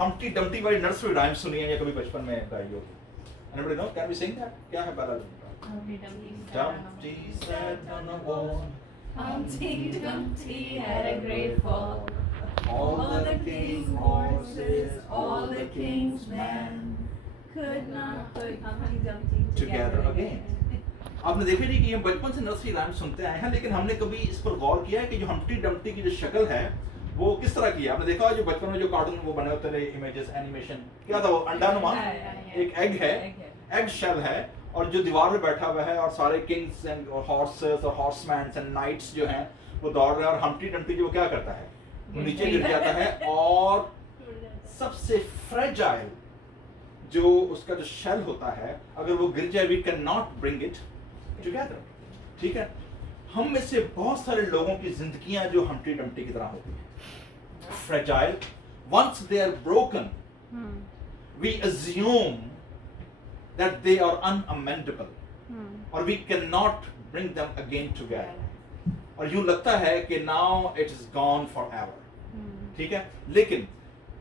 Humpty Dumpty वाली nursery rhyme सुनी है या कभी बचपन में गाई होगी? Anybody know? Can we sing that? क्या है पहला Dumpty sat on a wall. Humpty Dumpty had a great fall. All the king's horses, all the king's men could not put Humpty Dumpty together again. आपने देखा नहीं कि हम बचपन से नर्सरी राइम सुनते आए हैं, लेकिन हमने कभी इस पर गौर किया है कि जो हम्प्टी डम्प्टी की जो शक्ल है वो किस तरह की है? आपने देखा जो बचपन में जो कार्टून वो बने होते थे, इमेजेस, एनिमेशन, क्या था वो? अंडा नुमा एक एग है, एग शेल है, और जो दीवार पे बैठा हुआ है और सारे किंग्स एंड हॉर्सेस और हॉर्समैन एंड नाइट्स जो हैं वो दौड़ रहे हैं, और हम्प्टी डम्प्टी जो क्या करता है वो नीचे गिर जाता है, और सबसे फ्रेजाइल जो उसका जो शेल होता है अगर वो गिर जाए, we can not bring it together. ठीक है, हम में से बहुत सारे लोगों की जिंदगियां जो हम्प्टी डम्प्टी की तरह होती हैं, fragile. Once they are broken we assume that they are unamendable or we cannot bring them again together, और यूं लगता है कि now it is gone forever. ठीक है, लेकिन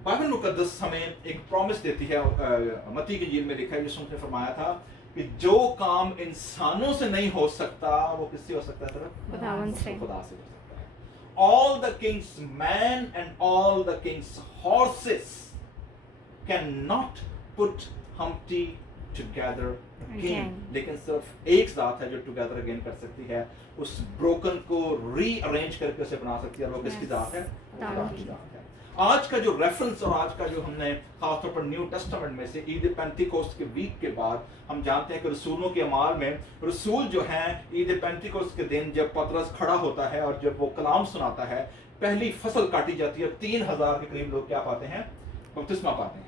बाइबल मुकद्दस हमें एक प्रॉमिस देती है. मत्ती की इंजील में लिखा है, यीशु ने फरमाया था कि जो काम इंसानों से नहीं हो सकता वो किससे हो सकता है? सिर्फ खुदा से हो सकता है. All the king's men and all the king's horses cannot put Humpty together again. लेकिन सिर्फ एक ज़ात है जो टुगेदर अगेन कर सकती है, उस ब्रोकन को रीअरेंज करके उसे बना सकती है, और वो किसकी ज़ात है? खुदा की ज़ात है. आज का जो रेफरेंस और आज का जो हमने खासतौर पर न्यू टेस्टामेंट में से ईद पेंटिकोस्ट के वीक के बाद हम जानते हैं कि रसूलों के अमाल में रसूल जो हैं ईद पेंटिकोस्ट के दिन जब पतरस खड़ा होता है और जब वो कलाम सुनाता है, पहली फसल काटी जाती है, 3000 के करीब लोग क्या पाते हैं? बपतिस्मा पाते हैं.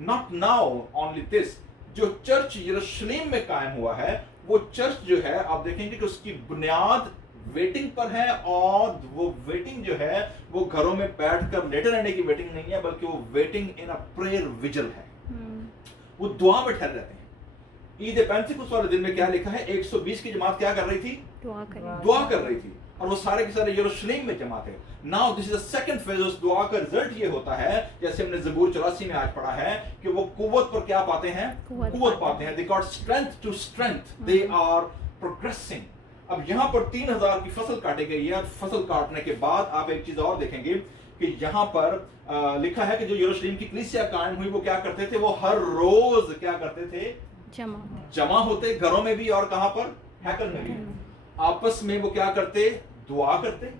नॉट नाउ ओनली दिस, जो चर्च यरूशलेम में कायम हुआ है वो चर्च जो है आप देखेंगे कि उसकी बुनियाद वेटिंग पर है, और वो वेटिंग जो है वो घरों में बैठकर लेटे रहने की वेटिंग नहीं है, बल्कि वो waiting in a prayer vigil है. वो दुआ में ठहर रहते हैं. ईद पेंटिकोस्ट वाले दिन में क्या लिखा है? 120 की जमात क्या कर रही थी? दुआ कर रही थी, और वो सारे के सारे यरूशलेम में जमा थे. Now this is the second phase. उस दुआ का रिजल्ट ये होता है, जैसे हमने ज़बूर 84 में आज पढ़ा है, कि वो कुव्वत पर क्या पाते हैं? कुव्वत पाते हैं. They got strength to strength, they are progressing. अब यहाँ पर 3000 की फसल काटी गई है, और फसल काटने के बाद आप एक चीज और देखेंगे कि यहाँ पर लिखा है कि जो यरूशलेम की कलीसिया कायम हुई वो क्या करते थे? वो हर रोज क्या करते थे? जमा होते, घरों में भी और कहां पर? हैकल में भी. आपस में वो क्या करते? दुआ करते,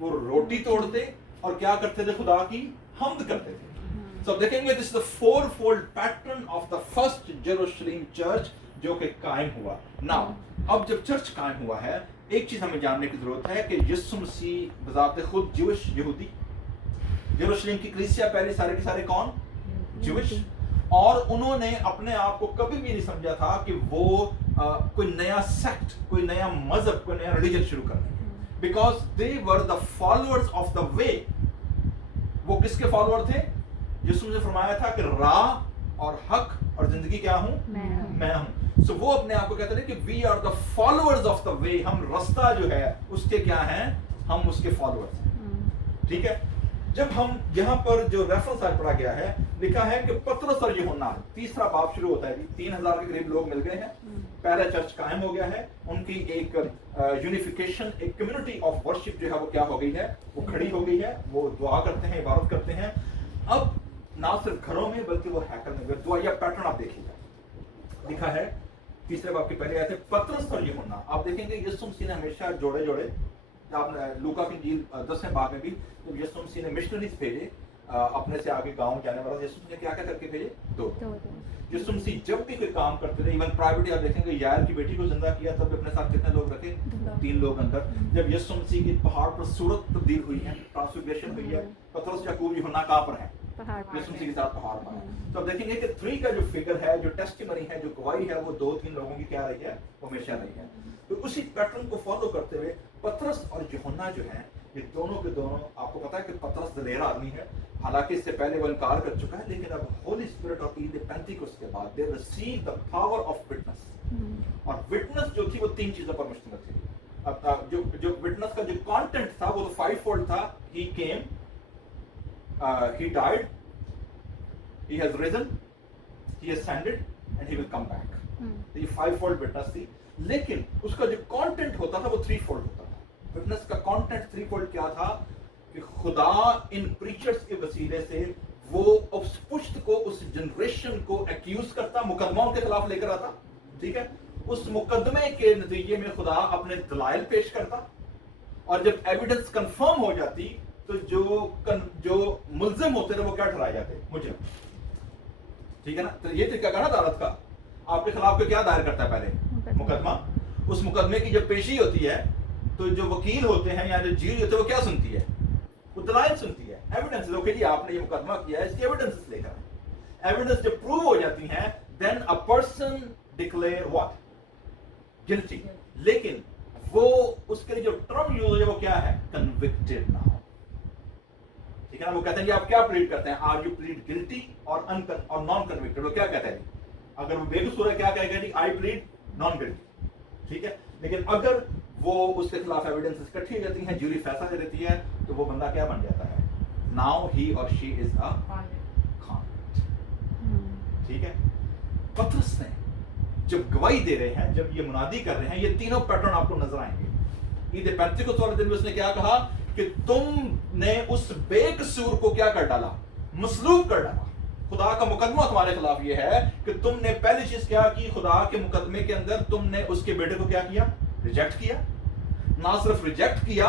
वो रोटी तोड़ते, और क्या करते थे? खुदा की हम्द करते थे. तो देखेंगे this is the fourfold pattern of the first Jerusalem church जो कि कायम हुआ. नाउ अब जब चर्च कायम हुआ है, एक चीज हमें जानने की जरूरत है कि यीशु मसीह बजाते खुद ज्यूइश, यहूदी, यरूशलेम की कलीसिया पहले सारे के सारे कौन? ज्यूइश. और उन्होंने अपने आप को कभी भी नहीं समझा था कि वो कोई नया सेक्ट, कोई नया मजहब, कोई नया रिलीजन शुरू कर रहे हैं, because they were the followers of the वे. वो किसके फॉलोअर थे? यीशु ने फरमाया था कि राह और हक और जिंदगी क्या हूं? मैं हूं. सो वो अपने आप को कहते थे कि we are the followers of the way. हम रास्ता जो है उसके क्या हैं? हम उसके फॉलोअर्स हैं. ठीक है, जब हम यहाँ पर जो रेफरेंस आज पढ़ा गया है, लिखा है कि पतरस और यूहन्ना, तीसरा बाब शुरू होता है. 3000 के करीब लोग मिल गए हैं, पहला चर्च कायम हो गया है, उनकी एक यूनिफिकेशन, एक कम्युनिटी ऑफ वर्शिप जो है वो क्या हो गई है? वो खड़ी हो गई है. वो दुआ करते हैं, इबादत करते हैं. अब ना सिर्फ घरों में बल्कि वो हैकल में दुआ. या पैटर्न आप देखिएगा, लिखा है तीसरे बाब की पहले आयत है, पतरस और यूहन्ना. आप देखेंगे यीशु मसीह ने हमेशा जोड़े जोड़े, आप लूका की इंजील 10वें बाब में भी जब यीशु मसीह ने मिशनरीज भेजे अपने से आगे गांव जाने वाला, यीशु ने क्या क्या करके भेजे? दो. यीशु मसीह जब भी कोई काम करते थे, इवन प्राइवेटली आप देखेंगे यार की बेटी को जिंदा किया, तब अपने साथ कितने लोग रखे? 3 लोग अंदर. जब यीशु मसीह की पहाड़ पर सूरत तब्दील हुई है, ट्रांसफिगरेशन हुई है, पतरस याकूब यूहन्ना कहां पर है? यीशु मसीह के साथ पहाड़ पर है. तो अब देखेंगे कि 3 का जो फिगर है, जो टेस्टिमनी है, जो गवाही है, वो 2-3 लोगों की क्या रही है? वो हमेशा रही है. तो उसी पैटर्न को फॉलो करते हुए पतरस और यूहन्ना जो है, ये दोनों के दोनों, आपको पता है कि पतरस दलेर आदमी है, हालांकि इससे पहले वो इनकार कर चुका है, लेकिन अब Holi spirit of Eid Pentecost के बाद they receive the power of witness. और विटनेस जो थी वो 3 चीजों पर मुश्तमिल थी. अब जो विटनेस का जो कंटेंट था वो तो 5-fold था. ही केम, he died, he has risen, he ascended and he will come back. तो ये 5-fold विटनेस थी, लेकिन उसका जो कंटेंट होता था वो 3-fold होता था। विटनेस का कंटेंट 3-fold क्या था कि खुदा इन प्रीचर्स के वसीले से वो उस पुश्त को, उस जनरेशन को एक्यूज करता, मुकदमा के खिलाफ लेकर आता, ठीक है। उस मुकदमे के नतीजे में खुदा अपने दलाइल पेश करता, और जब एविडेंस कंफर्म हो जाती तो जो मुल्जिम होते थे वो क्या ठहराए जाते, मुजरिम, ठीक है ना। तो ये तरीका ना अदालत का, आपके खिलाफ को क्या दायर करता है, पहले मुकदमा। उस मुकदमे की जब पेशी होती है तो जो वकील होते हैं या जो जीरी होते हैं वो क्या सुनती है, वो दलाइल सुनती है, एविडेंस। ओके जी, आपने ये मुकदमा किया है, इसकी एविडेंस लेकर आए। एविडेंस जब प्रूव हो जाती हैं, then a person declare what, guilty. लेकिन वो उसके लिए जो टर्म यूज है वो क्या है, कन्विक्टेड नाउ, ठीक है ना। वो कहते हैं कि आप क्या प्लीड करते हैं, आर यू प्लीड गिल्टी और नॉन कन्विक्टेड। वो क्या कहते हैं, अगर वो बेकसूर है क्या कहेगा, आई प्लीड नॉन गिल्टी, ठीक है। लेकिन अगर वो उसके खिलाफ एविडेंस इकट्ठी हो जाती हैं, ज्यूरी फैसला दे देती है, तो वो बंदा क्या बन जाता है, नाउ ही और शी इज अ कॉन्विक्ट, ठीक है। पतरस ने जब गवाही दे रहे हैं, जब ये मुनादी कर रहे हैं, ये तीनों पैटर्न आपको नजर आएंगे। ईद पेंतिकुस्त वाले दिन में उसने क्या कहा कि तुमने उस बेकसूर को क्या कर डाला, मसलूब कर डाला। खुदा का मुकदमा तुम्हारे खिलाफ ये है कि तुमने पहली चीज क्या की, खुदा के मुकदमे के अंदर तुमने उसके बेटे को क्या किया, रिजेक्ट किया। ना सिर्फ रिजेक्ट किया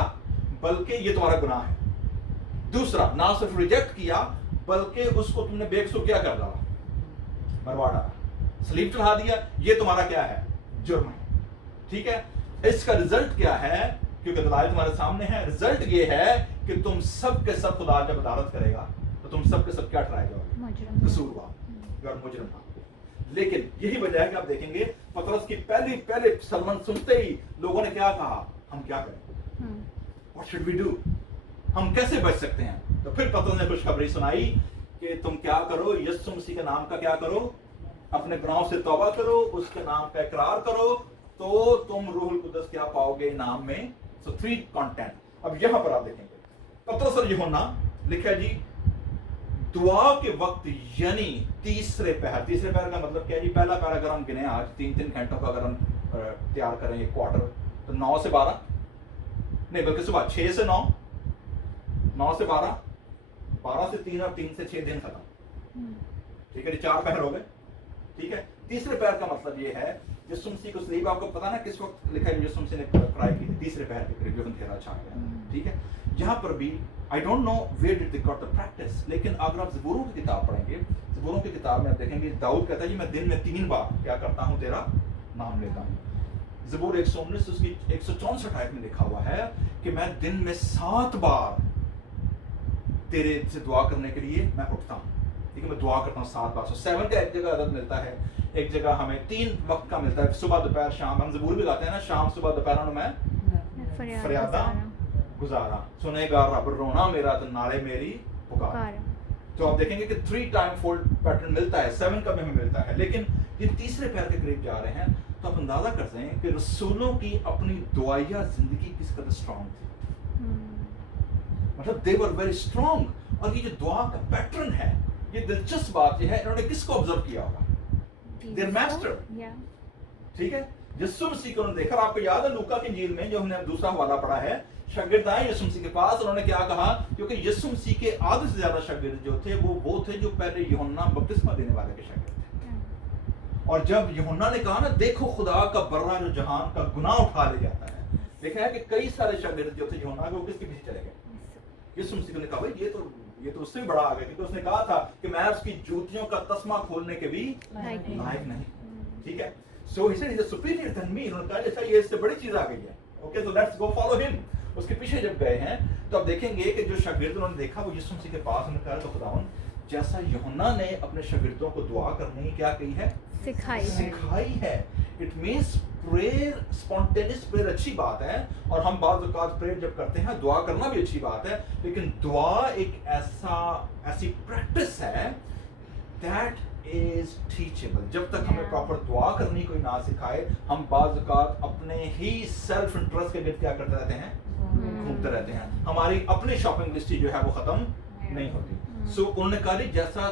बल्कि ये तुम्हारा गुनाह है। दूसरा, ना सिर्फ रिजेक्ट किया बल्कि उसको तुमने बेकसूर क्या कर डाला, मरवा डाला, सलीब चढ़ा दिया। ये तुम्हारा क्या है, जुर्म है, ठीक है। इसका रिजल्ट क्या है, क्योंकि दलाइल तुम्हारे सामने है, रिजल्ट ये है कि तुम सब के सब खुदा जब अदालत करेगा तो तुम सब के सब क्या ठहराए जाओगे, कसूरवार और मुजरिम। लेकिन यही वजह है कि आप देखेंगे पतरस की पहले सरमन सुनते ही लोगों ने क्या कहा, हम क्या करें, व्हाट शुड वी डू, हम कैसे बच सकते हैं। तो फिर पतरस ने खुशखबरी सुनाई कि तुम क्या करो, यीशु मसीह के नाम का क्या करो, अपने गुनाहों से तौबा करो, उसके नाम का इकरार करो, तो तुम रूहुल कुदस क्या पाओगे नाम में। सो 3 कंटेंट। अब यहां पर आप देखेंगे पतरस और यूहन्ना लिखा है जी, दुआ के वक्त यानी तीसरे पहर का मतलब क्या है जी, पहला पहर अगर हम गिने आज 3-3 घंटों का अगर हम तैयार करें एक क्वार्टर, तो 9 से 12 नहीं बल्कि सुबह 6 से 9, 9 से 12, 12 से 3 और 3 से 6 दिन खत्म, ठीक है, 4 पहर हो गए, ठीक है। तीसरे पहर का मतलब ये है यीशु मसीह को सलीब, आपको पता ना किस वक्त लिखा है यीशु मसीह ने क्राई की थी, तीसरे पहर के करीब, जो अंधेरा छा गया, ठीक है। यहाँ पर भी I don't know where did they got the practice, लेकिन अगर आप ज़बूरों की किताब पढ़ेंगे, ज़बूरों की किताब में आप देखेंगे दाऊद कहता है जी मैं दिन में 3 बार क्या करता हूँ, तेरा नाम लेता हूँ। ज़बूर 119 उसकी 164 आयत में लिखा हुआ है कि मैं दिन में 7 बार तेरे से दुआ करने के लिए मैं उठता हूँ, ठीक है, मैं दुआ करता हूँ 7 बार। 7 का एक जगह अदद मिलता है, एक जगह हमें 3 वक्त का मिलता है, सुबह दोपहर शाम। हम ज़बूर भी गाते हैं ना, शाम सुबह दोपहर मैं फरियादा गुजारा, सुनेगा रब रोना मेरा तो नाले मेरी पुकार। तो आप देखेंगे कि 3 टाइम फोल्ड पैटर्न मिलता है, 7 का भी हमें मिलता है। लेकिन ये तीसरे पैर के करीब जा रहे हैं, तो आप अंदाजा करते हैं कि रसूलों की अपनी दुआया जिंदगी किस कदर स्ट्रॉन्ग थी, मतलब दे वर वेरी स्ट्रॉन्ग। और ये जो दुआ का पैटर्न है, ये दिलचस्प बात ये है, इन्होंने किसको ऑब्जर्व किया होगा, देयर मास्टर, ठीक है, यीशु मसीह को उन्होंने देखा। आपको याद है लूका की इंजील में जो हमने दूसरा हवाला पढ़ा है, शागिर्द आए यीशु मसीह के पास, उन्होंने क्या कहा, क्योंकि यीशु मसीह के आधे से ज्यादा शागिर्द जो थे वो थे जो पहले यूहन्ना बपतिस्मा देने वाले के शागिर्द थे। और जब यूहन्ना ने कहा ना, देखो खुदा का बर्रा जो जहान का गुनाह उठा ले जाता है, देखा है कि कई सारे शागिर्द जो थे यूहन्ना के, वो किसके पीछे चले गए, यीशु मसीह ने कहा भाई ये तो उससे भी बड़ा आ गया, क्योंकि उसने कहा था कि मैं उसकी जूतियों का तस्मा खोलने के भी लायक नहीं, ठीक है। So he said he is superior than me, उन्होंने कहा अच्छा ये इससे बड़ी चीज आ गई है, okay so let's go follow him. उसके पीछे जब गए हैं तो आप देखेंगे कि जो शागिर्द उन्होंने देखा वो यीशु मसीह के पास, उन्होंने कहा तो खुदावन जैसा यूहन्ना ने अपने शागिर्दों को दुआ करने की क्या कही है, सिखाई है। It means prayer, spontaneous prayer अच्छी बात है, और हम बाज़ औक़ात प्रेयर जब करते हैं दुआ करना भी अच्छी बात है, लेकिन दुआ एक ऐसी प्रैक्टिस है दैट इज टीचेबल। जब तक हमें प्रॉपर दुआ करनी कोई ना सिखाए, हम बाज़ औक़ात अपने ही सेल्फ इंटरेस्ट के गिर्द क्या करते रहते हैं, घूमते रहते हैं, हमारी अपनी शॉपिंग लिस्ट जो है वो खत्म नहीं होती। सो उन्होंने कहा जैसा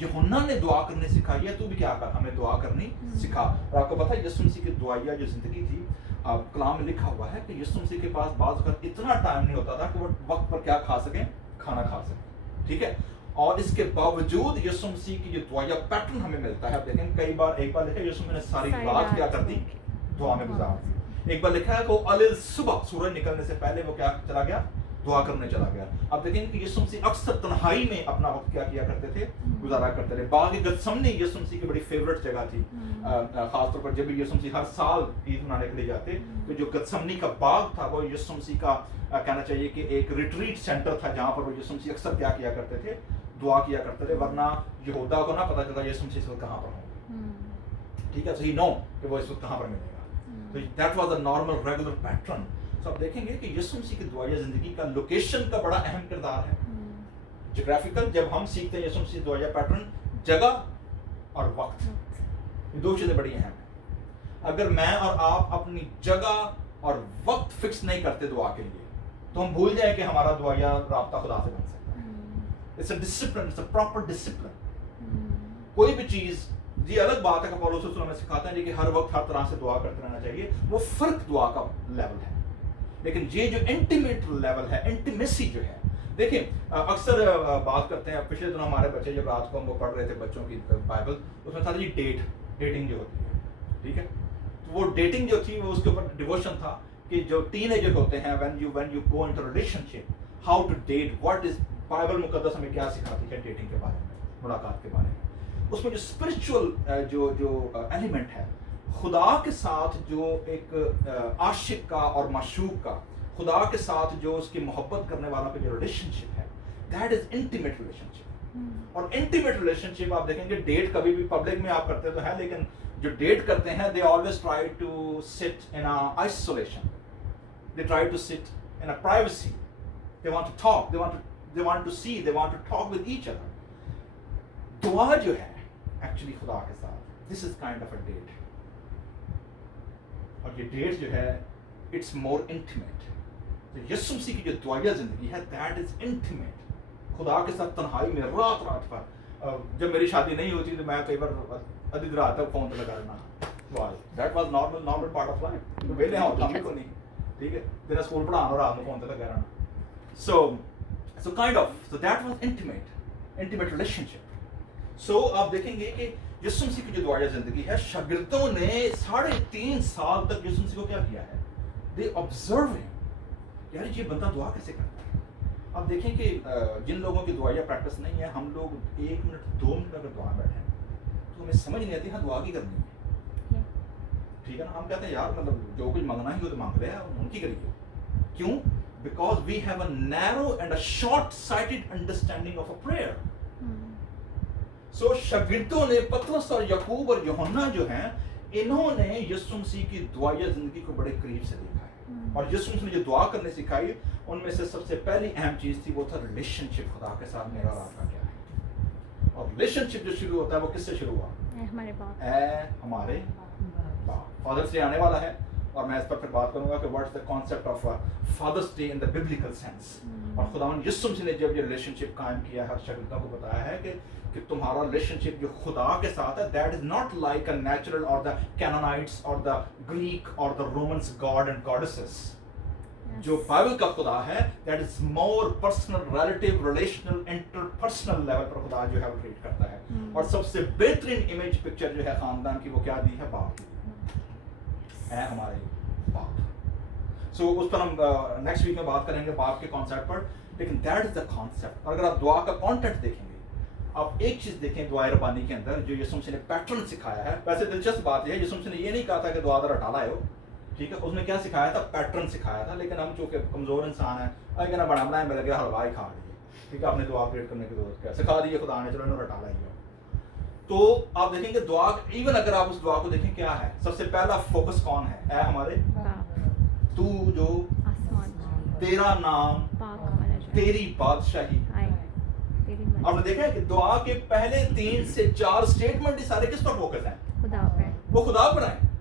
यूहन्ना ने दुआ करने सिखाई है, तू भी क्या कर, हमें दुआ करनी सिखा। और आपको पता है यीशु मसीह की दुआया जो जिंदगी थी, कलाम में लिखा हुआ है कि यीशु मसीह के पास बाज़ वक्त इतना टाइम नहीं होता था कि वो वक्त पर क्या खा सकें, खाना खा सकें, ठीक है। और इसके बावजूद यीशु मसीह की जो दुआया पैटर्न हमें मिलता है, आप देखें कई बार, एक बार लिखा है यीशु ने सारी रात क्या कर दी, दुआ में गुजार दी। एक बार लिखा है कि वो सुबह सूरज निकलने से पहले वो क्या चला गया, दुआ करने चला गया। अब देखें कि यीशु मसीह अक्सर तन्हाई में अपना वक्त क्या किया करते थे, गुजारा करते थे। बाग गतसमनी यीशु मसीह की बड़ी फेवरेट जगह थी, खासतौर पर जब यीशु मसीह हर साल ईद मनाने के लिए जाते, तो जो गतसमनी का बाग था वो यीशु मसीह का कहना चाहिए कि एक रिट्रीट सेंटर था, जहाँ पर वो यीशु मसीह अक्सर क्या किया करते थे, दुआ किया करते थे। वरना यहूदा को ना पता चला यीशु मसीह इस वक्त कहाँ पर होंगे, ठीक है, सो ही नो कि वो इस वक्त कहाँ पर मिलेगा। तो that was the normal regular pattern. तो आप देखेंगे कि यीशु मसीह की दुआया जिंदगी का लोकेशन का बड़ा अहम किरदार है। ज्योग्राफिकल, जब हम सीखते हैं यीशु मसीह दुआया पैटर्न, जगह और वक्त, ये दो चीजें बड़ी अहम है। अगर मैं और आप अपनी जगह और वक्त फिक्स नहीं करते दुआ के लिए, तो हम भूल जाए कि हमारा दुआया राब्ता खुदा से बन सकता है। It's a discipline, it's a proper discipline. कोई भी चीज, ये अलग बात है कि पौलुस रसूल हमें सिखाते हैं कि हर वक्त हर तरह से दुआ करते रहना चाहिए, वो फर्क दुआ का लेवल है। लेकिन ये जो इंटीमेट लेवल है, इंटीमेसी जो है, देखिए अक्सर बात करते हैं, पिछले दिनों हमारे बच्चे जब रात को हम वो पढ़ रहे थे बच्चों की बाइबल, उसमें था जी डेटिंग जो होती है, ठीक है। तो वो डेटिंग जो थी वो उसके ऊपर डिवोशन था कि जो टीनेजर होते हैं, when you go into relationship, how to date, what is, Bible मुकद्दस हमें क्या सिखाती है डेटिंग के बारे में, मुलाकात के बारे में। उसमें जो स्पिरिचुअल जो एलिमेंट है, खुदा के साथ जो एक आशिक का और माशूक का, खुदा के साथ जो उसकी मोहब्बत करने वालों का जो रिलेशनशिप है, दैट इज इंटीमेट रिलेशनशिप। और इंटीमेट रिलेशनशिप आप देखेंगे, डेट कभी भी पब्लिक में आप करते तो है, लेकिन जो डेट करते हैं they always try to sit in isolation, they try to sit in a privacy, they want to talk, they want to see, they want to talk with each other. दुआ जो है एक्चुअली खुदा के साथ, this is kind of a date. और ये date जो है, इट्स मोर इंटीमेट। तो यीशु मसीह की जो दुआया जिंदगी है, दैट इज इंटीमेट। खुदा के साथ तन्हाई में रात पर, जब मेरी शादी नहीं होती तो मैं कई बार आधी रात तक फोन पे लगा रहना, that was normal part of life. तो वेले हाँ काम को नहीं, ठीक है, तेरा स्कूल पढ़ाना रात में फोन पे लगा रहना, so kind of, so that was intimate relationship. So आप देखेंगे कि यीशु मसीह की जो दुआया जिंदगी है, शागिर्दों ने 3.5 साल तक यीशु मसीह को क्या किया है, दे ऑब्जर्व हिम, यार ये बंदा दुआ कैसे करता है। अब देखें कि जिन लोगों की दुआया प्रैक्टिस नहीं है, हम लोग 1 मिनट 2 मिनट अगर दुआ बैठे तो हमें समझ नहीं आती, हाँ दुआ की करनी है, ठीक है ना। हम कहते हैं यार मतलब जो कुछ मांगना ही हो तो मांग रहे हैं, उनकी करिए। क्यों? Because we have a narrow and a short sighted understanding of a prayer. So शागिर्दों ने, पतरस और याकूब और यूहन्ना जो हैं, इन्होंने यीशु मसीह की दुआया जिंदगी को बड़े करीब से देखा है। और यीशु मसीह ने जो दुआ करने सिखाई, उनमें से सबसे पहली अहम चीज थी, वो था रिलेशनशिप खुदा के साथ मेरा और आपका क्या है। और रिलेशनशिप जो शुरू होता है वो किससे शुरू हुआ? हमारे बाप। फादर्स डे आने वाला है और मैं इस पर फिर बात करूंगा कि what's the concept of fathers day in the biblical sense. और खुदावंद यीशु मसीह ने जब ये रिलेशनशिप कायम किया है, शागिर्दों को बताया है कि तुम्हारा रिलेशनशिप जो खुदा के साथ है, that is not like a natural और द कैनोनाइट्स और द ग्रीक और the Romans God and goddesses. जो बाइबल का खुदा है, that is more personal, relative, relational, interpersonal level पर खुदा जो है वो ट्रीट करता है। और सबसे बेहतरीन इमेज पिक्चर जो है खानदान की, वो क्या दी है? बाप की है, हमारे बाप। सो उस पर हम नेक्स्ट वीक में बात करेंगे बाप के कॉन्सेप्ट पर, लेकिन दैट इज द कॉन्सेप्ट। और अगर आप दुआ का कॉन्टेंट देखेंगे, आप एक चीज देखें दुआ रब्बानी के अंदर जो यीशु मसीह ने पैटर्न सिखाया है। वैसे दिलचस्प बात यह है, यीशु मसीह ने ये नहीं कहा था कि दुआ दर हटा लाओ, ठीक है, उसने क्या सिखाया था? पैटर्न सिखाया था। लेकिन हम चूंकि कमजोर इंसान है, अगर ना बड़ा बनाए में लगे हलवा ही खा लीजिए, ठीक है, आपने दुआ क्रिएट करने की जरूरत क्या, सिखा दीजिए खुदा ने, चलो हटा लाइए। तो आप देखेंगे दुआ, इवन अगर आप उस दुआ को देखें, क्या है सबसे पहला फोकस कौन है? ऐ हमारे तू जो तेरा नाम, तेरी बादशाही। आपने देखा है कि दुआ के पहले 3 से 4 स्टेटमेंट सारे किस पर फोकस हैं? खुदा पे। वो खुदा पर है,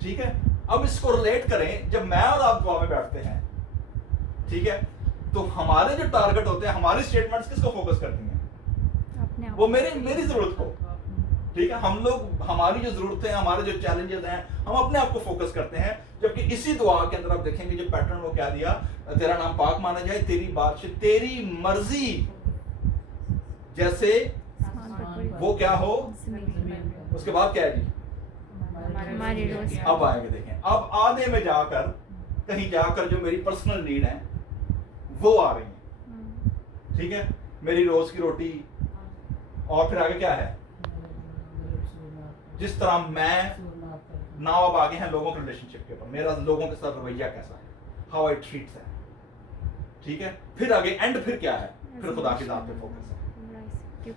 ठीक है। अब इसको रिलेट करें, जब मैं और आप दुआ में बैठते हैं, ठीक है, तो हमारे जो टारगेट होते हैं, हमारी स्टेटमेंट्स किसको फोकस करती हैं? وہ میری ضرورت کو. ٹھیک ہے, ہم لوگ ہماری جو ضرورتیں ہیں, ہمارے جو چیلنجز ہیں, ہم اپنے آپ کو فوکس کرتے ہیں. جبکہ اسی دعا کے اندر آپ دیکھیں گے جو پیٹرن وہ کیا دیا, تیرا نام پاک مانا جائے, تیری بادشاہ, تیری مرضی جیسے وہ کیا ہو. اس کے بعد کیا ہے جی, ہماری روز اب آئیں گے دیکھیں, اب آدھے میں جا کر کہیں جا کر جو میری پرسنل نیڈ ہے وہ آ رہی ہیں. ٹھیک ہے, میری روز کی روٹی, اور پھر آگے کیا ہے, جس طرح میں ناؤ اب آگے ہیں لوگوں کے ریلیشن شپ کے اوپر, میرا لوگوں کے ساتھ رویہ کیسا ہے, ہاؤ آئی ٹریٹ them. ٹھیک ہے, پھر آگے اینڈ پھر کیا ہے, پھر خدا کی ذات پہ فوکس ہے.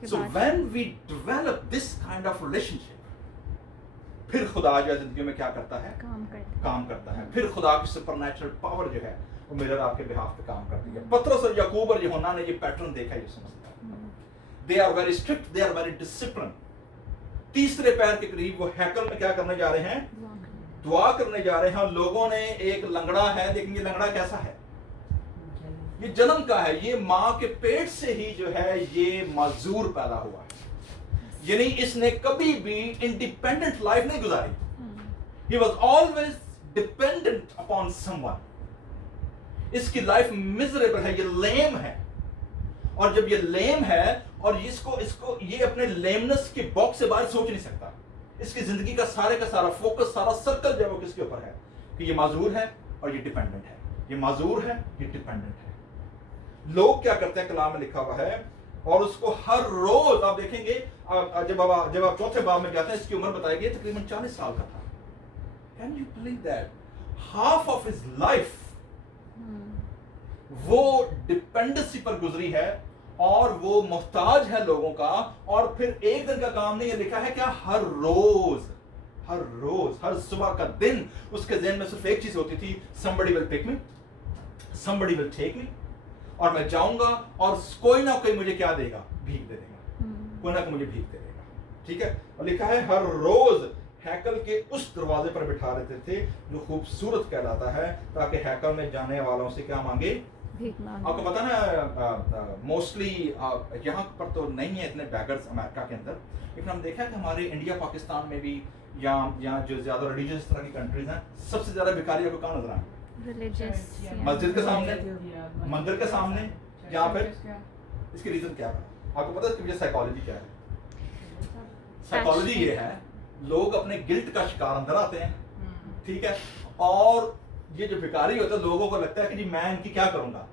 So when we develop this kind of relationship, پھر خدا جو ہے زندگی میں کیا کرتا ہے, کام کرتا ہے. پھر خدا کی سپر نیچرل پاور جو ہے وہ میرے آپ کے بہاف پہ کام کرتی ہے. پطرس اور یعقوب اور یوحنا نے یہ پیٹرن دیکھا, یہ سمجھتا ہے. They are very strict, they are very disciplined. تیسرے پیر کے قریب وہ ہیکل میں کیا کرنے جا رہے ہیں, دعا کرنے جا رہے ہیں. لوگوں نے ایک لنگڑا ہے, دیکھیں گے لنگڑا کیسا ہے, یہ جنم کا ہے, یہ ماں کے پیٹ سے ہی جو ہے یہ معذور پیدا ہوا ہے. یعنی اس نے کبھی بھی انڈیپینڈنٹ لائف نہیں گزاری. He was always dependent upon someone. اس کی لائف miserable ہے, یہ lame ہے. اور جب یہ lame ہے اور اس کو یہ اپنے lameness کے باکس سے باہر سوچ نہیں سکتا. اس کی زندگی کا سارا فوکس, سارا سرکل جو ہے وہ کس کے اوپر ہے, کہ یہ معذور ہے اور یہ ڈیپینڈنٹ ہے, یہ معذور ہے, یہ ڈیپینڈنٹ ہے. لوگ کیا کرتے ہیں, کلام میں لکھا ہوا ہے, اور اس کو ہر روز آپ دیکھیں گے, جب آپ چوتھے باب میں جاتے ہیں, اس کی عمر بتائی گئی تقریباً 40 سال کا تھا. Can you believe that? Half of his life وہ ڈپینڈنسی پر گزری ہے, اور وہ محتاج ہے لوگوں کا. اور پھر ایک دن کا کام نہیں, یہ لکھا ہے کیا, ہر روز, ہر صبح کا دن اس کے ذہن میں صرف ایک چیز ہوتی تھی, somebody will pick me, somebody will take me, اور میں جاؤں گا اور کوئی نہ کوئی مجھے کیا دے گا, بھیک دے دے گا, کوئی نہ کوئی مجھے بھیک دے دے گا. ٹھیک ہے, اور لکھا ہے ہر روز ہیکل کے اس دروازے پر بٹھا رہتے تھے جو خوبصورت کہلاتا ہے, تاکہ ہیکل میں جانے والوں سے کیا مانگے, آپ کو پتا نا موسٹلی یہاں پر تو نہیں ہے اتنے بیگرز امریکہ کے اندر, لیکن ہم دیکھا کہ ہمارے انڈیا پاکستان میں بھی یہاں جو زیادہ ریلیجیس طرح کی کنٹریز ہیں, سب سے زیادہ بھکاری کو کہاں نظر آئیں, مسجد کے سامنے, مندر کے سامنے, یا پھر اس کی ریزن کیا ہے, آپ کو پتا ہے اس کی وجہ سائیکالوجی کیا ہے. سائیکالوجی یہ ہے, لوگ اپنے گلٹ کا شکار اندر آتے ہیں. ٹھیک ہے, اور یہ جو بھکاری ہوتا ہے لوگوں کو لگتا ہے کہ جی میں ان کی کیا کروں گا,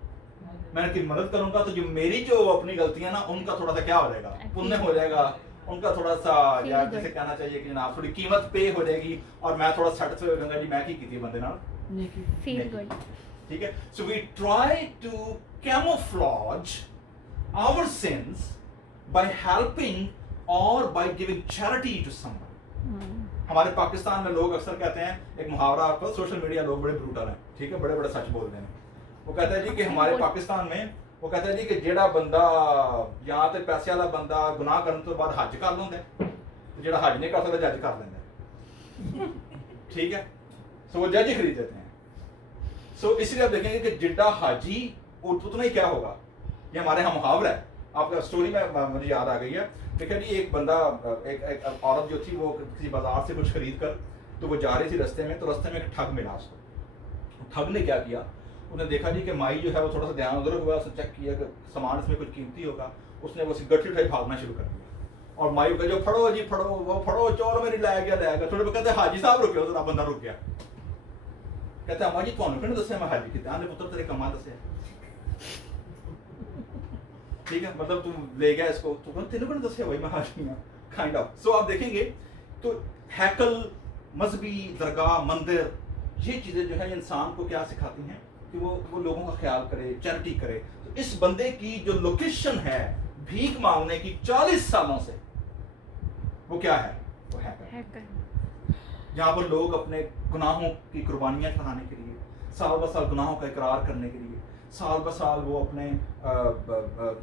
میں ان کی مدد کروں گا, تو جو میری جو اپنی غلطیاں نا ان کا تھوڑا سا کیا ہو جائے گا, پنیہ ہو جائے گا, ان کا تھوڑا سا یا جیسے کہنا چاہیے کہ جناب تھوڑی قیمت پے ہو جائے گی, اور میں تھوڑا سیٹسفائی ہو جاؤں گا, جی میں کی تھی بندے نال فیل گڈ. ٹھیک ہے. So we try to camouflage our sins by helping or by giving charity to someone. ہمارے پاکستان میں لوگ اکثر کہتے ہیں, ایک محاورہ آپ کو, سوشل میڈیا لوگ بڑے بروٹل ہیں, ٹھیک ہے, بڑے سچ بولتے ہیں. وہ کہتا ہے جی کہ ہمارے پاکستان میں وہ کہتا ہے جی کہ جیڑا بندہ یہاں تے پیسے والا بندہ گناہ کرنے تو بعد حج کر لیندا ہے, جیڑا حج نہیں کر سکتا جج کر لیندا ہے. ٹھیک ہے, سو وہ جج ہی خرید دیتے ہیں. سو اس لیے آپ دیکھیں گے کہ جڈا حاجی اتنا ہی کیا ہوگا, یہ ہمارے یہاں محاورہ ہے. آپ کا اسٹوری میں مجھے یاد آ گئی ہے. دیکھیں جی ایک بندہ, ایک عورت جو تھی وہ کسی بازار سے کچھ خرید کر تو وہ جا رہی تھی رستے میں, تو رستے میں ایک ٹھگ ملا اس کو. ٹھگ نے کیا کیا, انہوں نے دیکھا جی کہ مائی جو ہے وہ تھوڑا سا دھیان ادھر ہوا, اس نے چیک کیا کہ سامان اس میں کچھ قیمتی ہوگا, اس نے وہ گٹھی اٹھائی بھاگنا شروع کر دیا. اور مائی کہ جو پھڑو جی پھڑو, وہ پھڑو چور میری لے گیا. تھوڑے پہ کہتے ہیں حاجی صاحب رکے, ذرا بندہ رک گیا, کہتے ہیں اما جی تمہیں کہنے دسیا میں حاجی کتنے, آنے پتر تیرے کما دسیا. ٹھیک ہے, مطلب تم لے گیا اس کو, تو تینوں کہنے دسیا بھائی میں حاجی ہوں کائنڈ آف. سو آپ دیکھیں گے تو ہیکل, مذہبی درگاہ, مندر, یہ چیزیں جو ہے انسان کو کیا سکھاتی ہیں کہ وہ لوگوں کا خیال کرے, چیریٹی کرے. تو اس بندے کی جو لوکیشن ہے بھیک مانگنے کی 40 سالوں سے, وہ کیا ہے, وہ ہیکل, جہاں پر لوگ اپنے گناہوں کی قربانیاں چڑھانے کے لیے, سال بہ سال گناہوں کا اقرار کرنے کے لیے, سال بہ سال وہ اپنے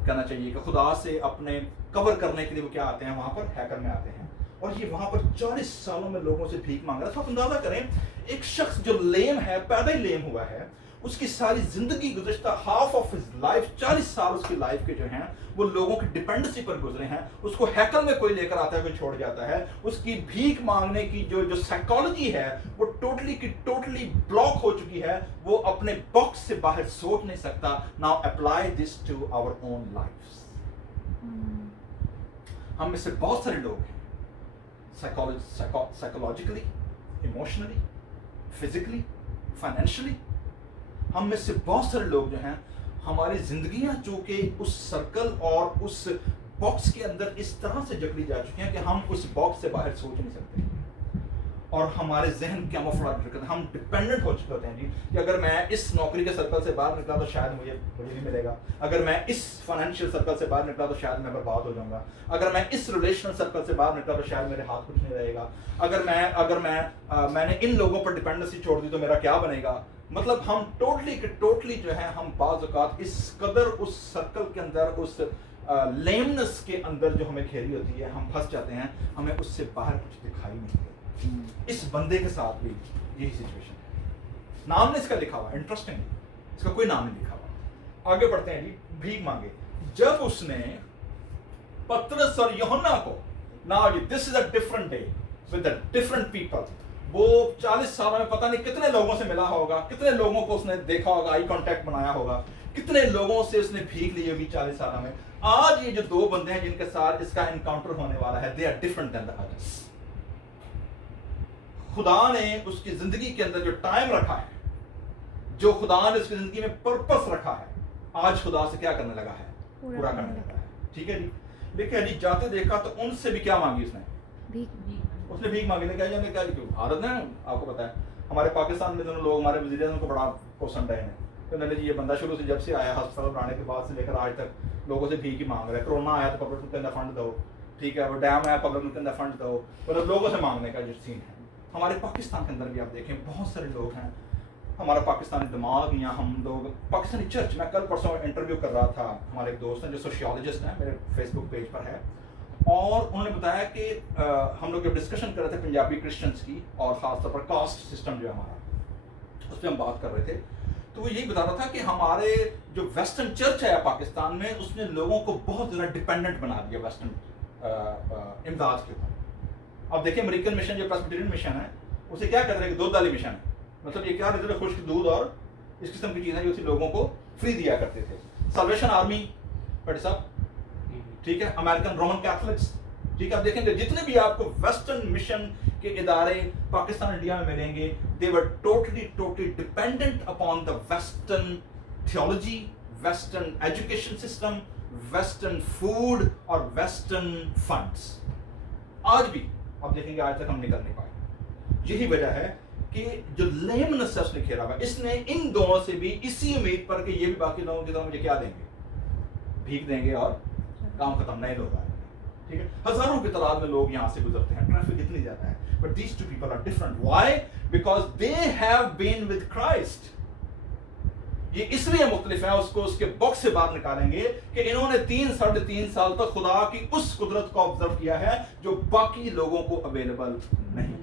کہنا چاہیے کہ خدا سے اپنے کور کرنے کے لیے وہ کیا آتے ہیں, وہاں پر ہیکل میں آتے ہیں. اور یہ وہاں پر 40 سالوں میں لوگوں سے بھیک مانگ رہا ہے. تو آپ اندازہ کریں, ایک شخص جو لیم ہے, پیدا ہی لیم ہوا ہے, اس کی ساری زندگی گزشتہ ہاف آف ہز لائف 40 سال اس کی لائف کے جو ہیں وہ لوگوں کی ڈپینڈنسی پر گزرے ہیں. اس کو ہیکل میں کوئی لے کر آتا ہے کوئی چھوڑ جاتا ہے. اس کی بھیک مانگنے کی جو سائیکالوجی ہے وہ ٹوٹلی کی ٹوٹلی بلاک ہو چکی ہے. وہ اپنے باکس سے باہر سوچ نہیں سکتا. Now apply this to our own lives. ہم میں سے بہت سارے لوگ ہیں سائیکولوجیکلی, ایموشنلی, فزیکلی, فائنینشلی, ہم میں سے بہت سارے لوگ جو ہیں ہماری زندگیاں چونکہ اس سرکل اور اس باکس کے اندر اس طرح سے جکڑی جا چکی ہیں کہ ہم اس باکس سے باہر سوچ نہیں سکتے, اور ہمارے ذہن کیموفلیج کرتے ہیں. ہم ڈپینڈنٹ ہو چکے ہوتے ہیں جی کہ اگر میں اس نوکری کے سرکل سے باہر نکلا تو شاید مجھے نہیں ملے گا, اگر میں اس فائنینشیل سرکل سے باہر نکلا تو شاید میں برباد ہو جاؤں گا, اگر میں اس ریلیشنل سرکل سے باہر نکلا تو شاید میرے ہاتھ کچھ نہیں رہے گا, اگر میں نے ان لوگوں پر ڈپینڈنسی چھوڑ دی تو میرا کیا بنے گا. مطلب ہم ٹوٹلی جو ہے ہم بعض اوقات اس قدر اس سرکل کے اندر اس لیمنس کے اندر جو ہمیں گھیری ہوتی ہے ہم پھنس جاتے ہیں, ہمیں اس سے باہر کچھ دکھائی نہیں دیتا. اس بندے کے ساتھ بھی یہی سچویشن ہے. نام نے اس کا لکھا ہوا, انٹرسٹنگ, اس کا کوئی نام نہیں لکھا ہوا. آگے بڑھتے ہیں جی. بھیک مانگے. جب اس نے پترس اور یوحنا کو, now this is a different day with a different people, وہ 40 سالوں میں پتہ نہیں کتنے لوگوں سے ملا ہوگا, کتنے لوگوں کو اس نے دیکھا ہوگا, آئی کانٹیکٹ بنایا ہوگا, کتنے لوگوں سے اس نے بھیک لی ہوگی 40 سالوں میں. آج یہ جو دو بندے ہیں جن کے ساتھ اس کا انکاؤنٹر ہونے والا ہے, they are different than the others. خدا نے اس کی زندگی کے اندر جو ٹائم رکھا ہے, جو خدا نے اس کی زندگی میں پرپس رکھا ہے, آج خدا سے کیا کرنے لگا ہے, پورا کرنے لگا ہے. ٹھیک ہے جی. دیکھیں جی, جاتے دیکھا تو ان سے بھی کیا مانگی اس نے, اس نے بھیک مانگی. نے کہا کیوں عادت ہے, آپ کو پتا ہے ہمارے پاکستان میں دونوں لوگ, ہمارے وزیر اعظم کو بڑا پسند ہے انہیں, جی یہ بندہ شروع سے جب سے آیا ہسپتال بنانے کے بعد سے لے کر آج تک لوگوں سے بھیک ہی مانگ رہا ہے. کرونا آیا تو پبلک کے اندر فنڈ دو, ٹھیک ہے, وہ ڈیم آیا پبلک کے اندر فنڈ دو, مطلب لوگوں سے مانگنے کا جو سین ہے. ہمارے پاکستان کے اندر بھی آپ دیکھیں بہت سارے لوگ ہیں, ہمارا پاکستانی دماغ یا ہم لوگ پاکستانی چرچ. میں کل پرسوں انٹرویو کر رہا تھا, ہمارے ایک دوست ہیں جو سوشیولوجسٹ ہیں, میرے فیس بک پیج پر ہے, اور انہوں نے بتایا کہ ہم لوگ جب ڈسکشن کر رہے تھے پنجابی کرسچنس کی اور خاص طور پر کاسٹ سسٹم جو ہے ہمارا, اس پہ ہم بات کر رہے تھے, تو وہ یہی بتا رہا تھا کہ ہمارے جو ویسٹرن چرچ ہے پاکستان میں, اس نے لوگوں کو بہت زیادہ ڈپینڈنٹ بنا دیا ویسٹرن امداد کے اوپر. اب دیکھیں امریکن مشن جو پریسبیٹرین مشن ہے, اسے کیا کہتے ہیں کہ دودھ والی مشن ہے. مطلب یہ کیا رہتے تھے, خشک دودھ اور اس قسم کی چیزیں جو اسی لوگوں کو فری دیا کرتے تھے. سلویشن آرمی بڑے صاحب, ٹھیک ہے, امریکن رومن کیتھلکس, ٹھیک ہے. آپ دیکھیں گے جتنے بھی آپ کو ویسٹرن مشن کے ادارے پاکستان انڈیا میں ملیں گے, they were totally dependent upon the western theology, western education system, western food اور western funds. آج بھی آپ دیکھیں گے آج تک ہم نکل نہیں پائے. یہی وجہ ہے کہ جو لیمنس ہے اس نے گھیرا ہوا, اس نے ان دونوں سے بھی اسی امید پر کہ یہ بھی باقی لوگوں کی طرح مجھے کیا دیں گے, بھیک دیں گے اور کام ختم. نہیں لوگ آئے, ٹھیک ہے. ہزاروں کی تعداد میں لوگ یہاں سے گزرتے ہیں, ٹریفک اتنی زیادہ ہے, but these two people are different. Why? Because they have been with Christ. یہ اس لیے مختلف ہیں, اس کو اس کے باکس سے باہر نکالیں گے کہ انہوں نے 3-3.5 سال تک خدا کی اس قدرت کو آبزرو کیا ہے جو باقی لوگوں کو اویلیبل نہیں.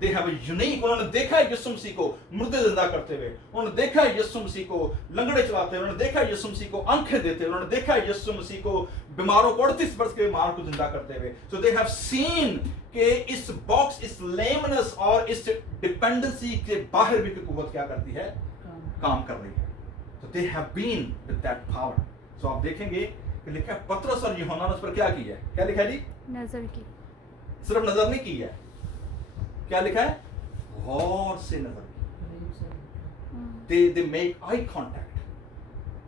They have a unique, انہوں نے دیکھا ہے یسوع مسیح کو مردے زندہ کرتے ہوئے, انہوں نے دیکھا ہے یسوع مسیح کو لنگڑے چلاتے ہوئے, انہوں نے دیکھا ہے یسوع مسیح کو آنکھیں دیتے ہوئے, انہوں نے دیکھا ہے یسوع مسیح کو بیماروں کو 38 برس کے بیمار کو زندہ کرتے ہوئے. So they have seen کہ اس باکس, اس لیمنس اور اس ڈپینڈنسی کے باہر بھی قوت کیا کرتی ہے, کام کر رہی ہے. So they have been with that power. So آپ دیکھیں گے کہ لکھا ہے پترس اور یوحنا نے اس پر کیا کی ہے, کیا لکھا ہے جی, نظر کی, صرف نظر نہیں کی ہے, کیا لکھا ہے, غور سے نظر کی. they make eye contact.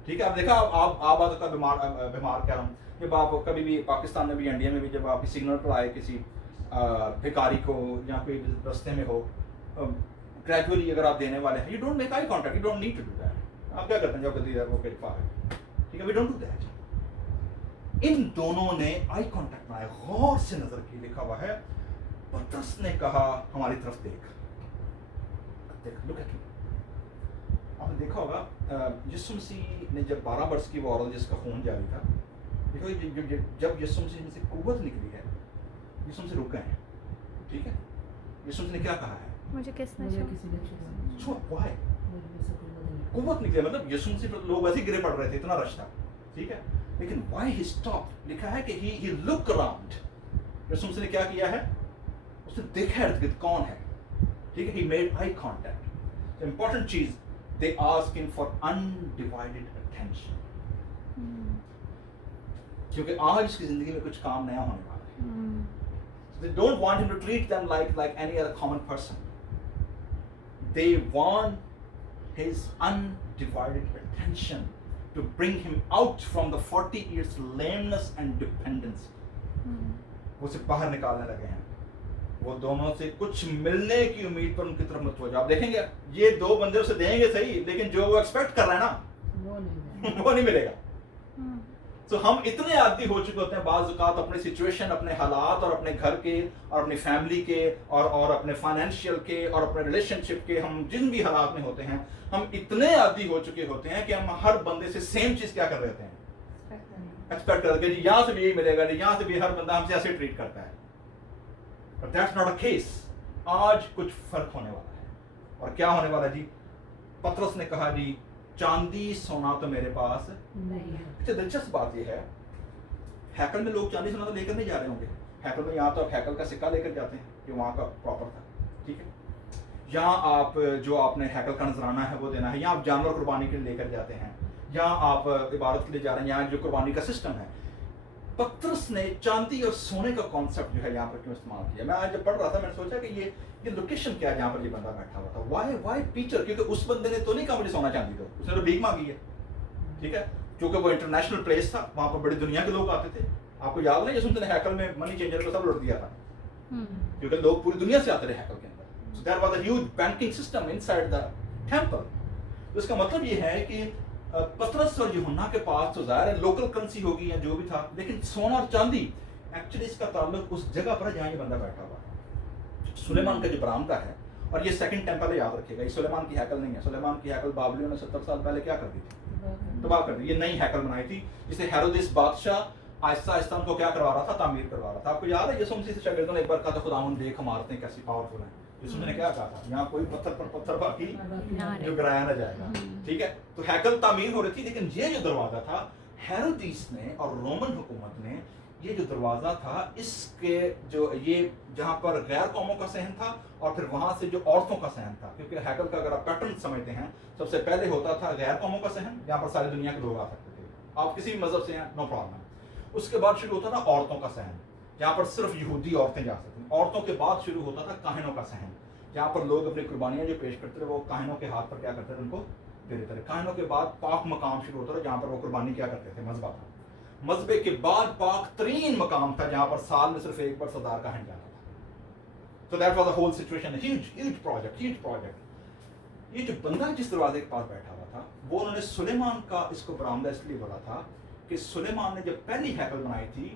ٹھیک ہے. آپ دیکھا آپ آتا کا بیمار کیا ہوں, جب آپ کبھی بھی پاکستان میں بھی انڈیا میں بھی جب آپ کی سگنل پر آئے کسی بھکاری کو یا کوئی رستے میں ہو, گریجولی اگر آپ دینے والے ہیں, you don't make eye contact, you don't need to do that. آپ کیا کرتے ہیں جب گدی وہ پا ہے, ٹھیک ہے, we don't do that. ان دونوں نے آئی کانٹیکٹ بنایا, غور سے نظر کی. لکھا ہوا ہے پترس نے کہا ہماری طرف دیکھ, لک ایٹ می. آپ نے دیکھا ہوگا یسوع مسیح نے جب 12 برس کی وہ عورت جس کا خون جاری تھا, دیکھو جب یسوع مسیح میں سے قوت نکلی ہے, یسوع مسیح رک گئے ہیں, ٹھیک ہے. یسوع مسیح نے کیا کہا ہے, مجھے کس نے چھوڑ, why? कुव्वत निकले, मतलब यीशु मसीह पर लोग वैसे गिरे पड़ रहे थे, इतना रश था, ठीक है। लेकिन व्हाई ही स्टॉप, लिखा है कि ही लुक अराउंड। यीशु मसीह ने क्या किया है, उसने देखा इर्द-गिर्द कौन है, ठीक है। He made eye contact. Important चीज, they asking for undivided attention, क्योंकि आज इसकी जिंदगी में कुछ काम नया होने वाला है। They don't want him to treat them like any other common person. They want his undivided attention to bring him out from the 40 years lameness and dependence. वो उसे बाहर निकालने लगे हैं। वो दोनों से कुछ मिलने की उम्मीद पर उनकी तरफ मतवज्जा। आप देखेंगे ये दो बंदे उसे देंगे सही, लेकिन जो वो एक्सपेक्ट कर रहा है ना वो नहीं मिलेगा। तो हम इतने आदी हो चुके होते हैं बाज़ औक़ात अपने सिचुएशन, अपने हालात और अपने घर के और अपनी फैमिली के और अपने फाइनेंशियल के और अपने रिलेशनशिप के, हम जिन भी हालात में होते हैं, हम इतने आदी हो चुके होते हैं कि हम हर बंदे से सेम चीज़ क्या कर रहे होते हैं, एक्सपेक्ट करके जी यहाँ से भी यही मिलेगा, जी यहाँ से भी हर बंदा हमसे ऐसे ट्रीट करता है। But that's not a case. आज कुछ फर्क होने वाला है। और क्या होने वाला जी? पतरस ने कहा जी चांदी सोना तो मेरे पास नहीं है। अच्छा, दिलचस्प बात यह है, हैकल में लोग चांदी सोना तो लेकर नहीं जा रहे होंगे। हैकल में यहाँ तो आप हैकल का सिक्का लेकर जाते हैं जो वहाँ का प्रॉपर था, ठीक है। यहाँ आप जो आपने हैकल का नजराना है वो देना है, यहाँ आप जानवर कुर्बानी के लिए लेकर जाते हैं, यहाँ आप इबादत के लिए जा रहे हैं, यहाँ जो कुर्बानी का सिस्टम है। पतरस ने चांदी और सोने का कॉन्सेप्ट जो है यहाँ पर क्यों इस्तेमाल किया? मैं आज जब पढ़ रहा था मैंने सोचा कि ये लोकेशन क्या है जहाँ पर ये बंदा बैठा हुआ था। Why pitcher? क्योंकि उस बंदे ने तो नहीं कहा मुझे सोना चांदी दो, उसने तो भीख मांगी है, ठीक है। क्योंकि वो इंटरनेशनल प्लेस था, वहाँ पर बड़ी दुनिया के लोग आते थे। आपको याद नहीं यीशु ने हैकल में मनी चेंजर को सब लौट दिया था, क्योंकि लोग पूरी दुनिया से आते थे हैकल के अंदर। So there was a huge banking system inside the temple. तो इसका मतलब ये है कि पतरस और यूहन्ना के पास तो ज़ाहिर है लोकल करेंसी होगी या जो भी था, लेकिन सोना और चांदी एक्चुअली इसका ताल्लुक उस जगह पर है जहाँ ये बंदा बैठा हुआ है। सुलेमान का जो बरामदा है, और ये सेकंड टेंपल है, याद रखिएगा, ये सुलेमान की हैकल नहीं है। सुलेमान की हैकल बाबलियों ने 70 साल पहले क्या कर दी थी? तबाह कर दी। ये नई हैकल बनाई थी जिसे हेरोदेस बादशाह आहिस्ता आहिस्ता उनको क्या करवा रहा था, तामीर करवा रहा था। आपको याद है यीशु मसीह से शागिर्दों ने एक बार कहा था खुदावंद देख हम औरतें कैसी पावरफुल हैं। यीशु ने क्या कहा था? यहाँ कोई पत्थर पर पत्थर बाकी जो गिराया ना जाएगा, ठीक है। तो हैकल तामीर हो रही थी, लेकिन ये जो दरवाजा था हेरोदेस ने और रोमन हुकूमत ने, ये जो दरवाजा था इसके जो ये जहाँ पर गैर कौमों का सहन था और फिर वहाँ से जो औरतों का सहन था, क्योंकि हैकल का अगर आप पैटर्न समझते हैं, सबसे पहले होता था गैर कौमों का सहन, जहाँ पर सारी दुनिया के लोग आ सकते थे, आप किसी भी मजहब से हैं नो प्रॉब्लम। उसके बाद शुरू होता था औरतों का सहन, जहाँ पर सिर्फ यहूदी औरतें जा सकती। औरतों के बाद शुरू होता था काहिनों का सहन, जहाँ पर लोग अपनी कुर्बानियाँ जो पेश करते थे वो काहिनों के हाथ पर क्या करते थे, उनको दे देते थे। काहिनों के बाद पाक मकाम शुरू होता था, जहाँ पर वो कुर्बानी क्या करते थे, मजबा था। मजबे के बाद पाक तरीन मकाम था, जहाँ पर साल में सिर्फ एक बार सरदार का हंड जाता था। So that was the whole situation, huge project। ये जो बंदा जिस दरवाजे के पास बैठा हुआ था, वो उन्होंने सुलेमान का इसको बरामदा इसलिए बोला था कि सुलेमान ने जब पहली हैकल बनाई थी